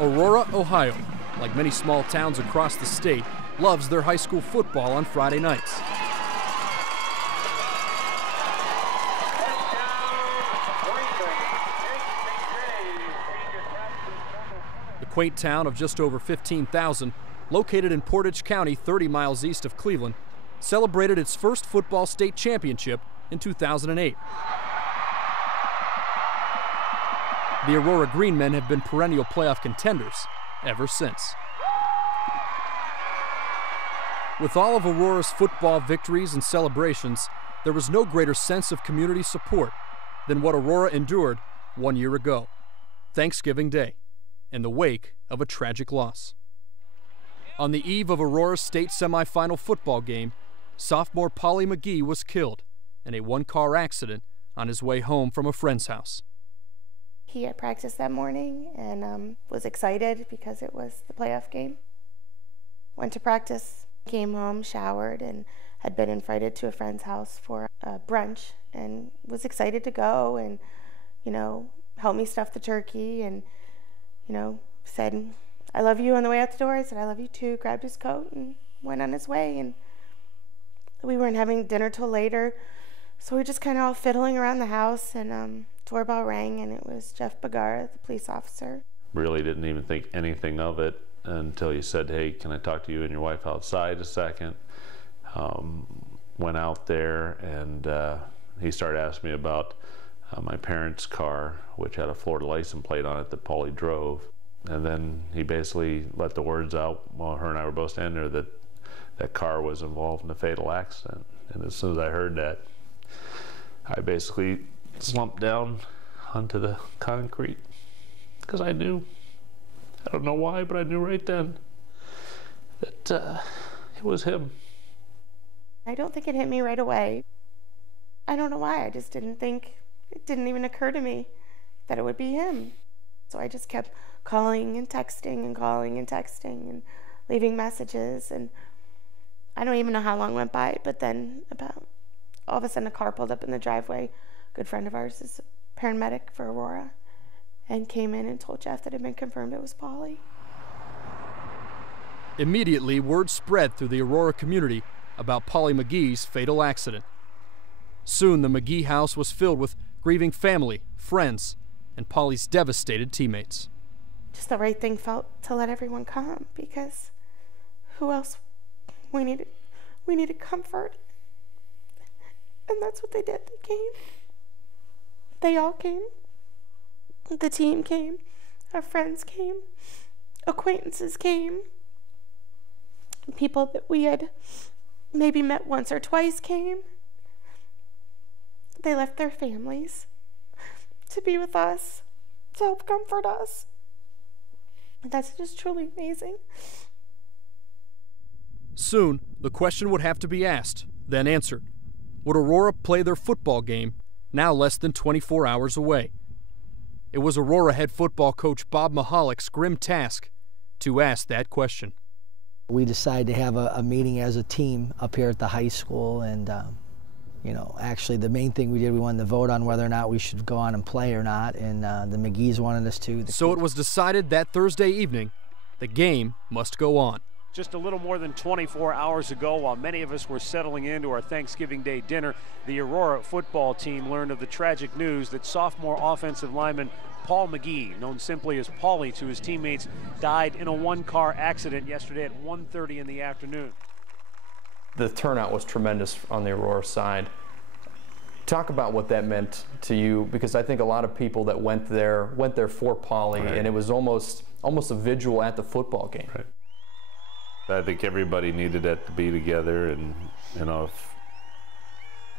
Aurora, Ohio, like many small towns across the state, loves their high school football on Friday nights. The quaint town of just over 15,000, located in Portage County, 30 miles east of Cleveland, celebrated its first football state championship in 2008. The Aurora Green Men have been perennial playoff contenders ever since. With all of Aurora's football victories and celebrations, there was no greater sense of community support than what Aurora endured 1 year ago, Thanksgiving Day, in the wake of a tragic loss. On the eve of Aurora's state semifinal football game, sophomore Paulie Mcghee was killed in a one-car accident on his way home from a friend's house. He had practice that morning and was excited because it was the playoff game. Went to practice, came home, showered, and had been invited to a friend's house for a brunch and was excited to go and, help me stuff the turkey and, said, "I love you" on the way out the door. I said, "I love you too," grabbed his coat and went on his way. And we weren't having dinner till later, so we were just kind of all fiddling around the house, and doorbell rang, and it was Jeff Begara, the police officer. Really didn't even think anything of it until he said, "Hey, can I talk to you and your wife outside a second?" Went out there, and he started asking me about my parents' car, which had a Florida license plate on it that Paulie drove. And then he basically let the words out while her and I were both standing there that that car was involved in a fatal accident. And as soon as I heard that, I basically slumped down onto the concrete because I knew, I don't know why, but I knew right then that it was him. I don't think it hit me right away. I don't know why, I just didn't think, it didn't even occur to me that it would be him. So I just kept calling and texting and calling and texting and leaving messages, and I don't even know how long went by, but then all of a sudden a car pulled up in the driveway. A good friend of ours is a paramedic for Aurora and came in and told Jeff that it had been confirmed it was Paulie. Immediately, word spread through the Aurora community about Paulie Mcgee's fatal accident. Soon, the Mcghee house was filled with grieving family, friends, and Paulie's devastated teammates. Just the right thing felt to let everyone come, because who else? We needed comfort. And that's what they did. They came. They all came. The team came. Our friends came. Acquaintances came. People that we had maybe met once or twice came. They left their families to be with us, to help comfort us. That's just truly amazing. Soon, the question would have to be asked, then answered. Would Aurora play their football game, now less than 24 hours away? It was Aurora head football coach Bob Mahalick's grim task to ask that question. We decided to have a meeting as a team up here at the high school, and actually the main thing we did, we wanted to vote on whether or not we should go on and play or not, and the Mcgees wanted us to. So it was decided that Thursday evening, the game must go on. Just a little more than 24 hours ago, while many of us were settling into our Thanksgiving Day dinner, the Aurora football team learned of the tragic news that sophomore offensive lineman Paul Mcghee, known simply as Paulie to his teammates, died in a one-car accident yesterday at 1:30 in the afternoon. The turnout was tremendous on the Aurora side. Talk about what that meant to you, because I think a lot of people that went there for Paulie, right, and it was almost a vigil at the football game. Right. I think everybody needed it to be together, and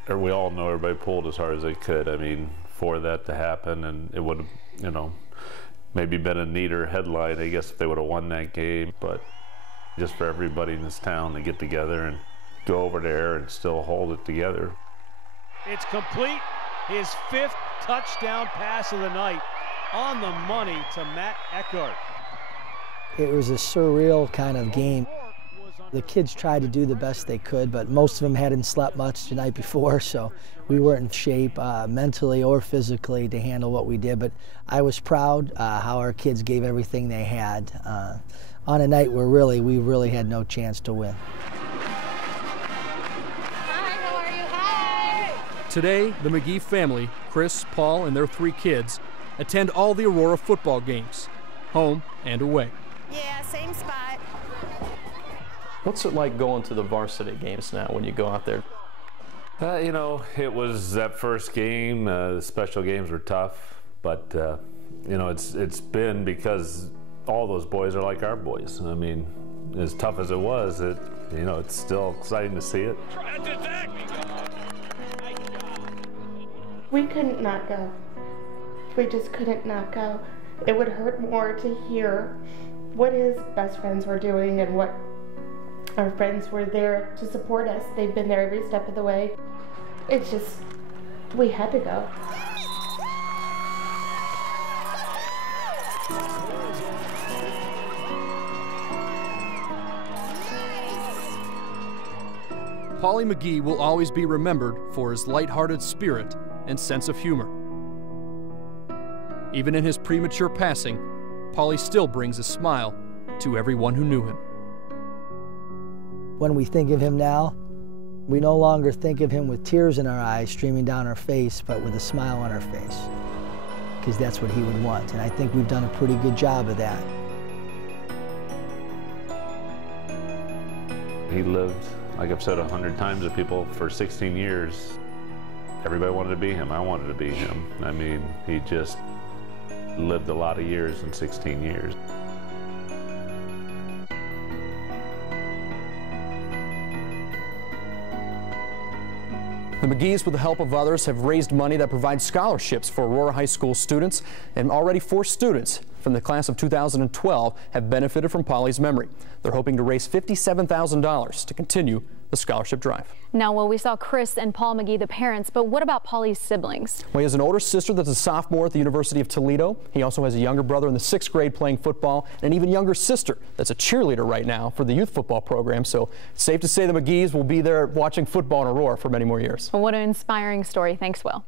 we all know everybody pulled as hard as they could. I mean, for that to happen, and it would have, maybe been a neater headline, I guess, if they would have won that game. But just for everybody in this town to get together and go over there and still hold it together. It's complete. His 5th touchdown pass of the night, on the money to Matt Eckhart. It was a surreal kind of game. The kids tried to do the best they could, but most of them hadn't slept much the night before, so we weren't in shape mentally or physically to handle what we did. But I was proud how our kids gave everything they had on a night where we really had no chance to win. Hi, how are you? Hi! Today, the Mcghee family, Chris, Paul, and their 3 kids, attend all the Aurora football games, home and away. Yeah, same spot. What's it like going to the varsity games now when you go out there? You know, it was that first game. The special games were tough, but you know, it's been because all those boys are like our boys. I mean, as tough as it was, you know, it's still exciting to see it. We couldn't not go. We just couldn't not go. It would hurt more to hear what his best friends were doing and what our friends were there to support us. They've been there every step of the way. It's just, we had to go. Paulie Mcghee will always be remembered for his lighthearted spirit and sense of humor. Even in his premature passing, Paulie still brings a smile to everyone who knew him. When we think of him now, we no longer think of him with tears in our eyes streaming down our face, but with a smile on our face, because that's what he would want, and I think we've done a pretty good job of that. He lived, like I've said 100 times to people, for 16 years. Everybody wanted to be him. I wanted to be him. I mean, he just lived a lot of years in 16 years. The Mcgees, with the help of others, have raised money that provides scholarships for Aurora High School students, and already 4 students from the class of 2012 have benefited from Paulie's memory. They're hoping to raise $57,000 to continue the scholarship drive. Now, well, we saw Chris and Paul Mcghee, the parents, but what about Paulie's siblings? Well, he has an older sister that's a sophomore at the University of Toledo. He also has a younger brother in the 6th grade playing football, and an even younger sister that's a cheerleader right now for the youth football program. So it's safe to say the Mcgees will be there watching football in Aurora for many more years. Well, what an inspiring story. Thanks, Will.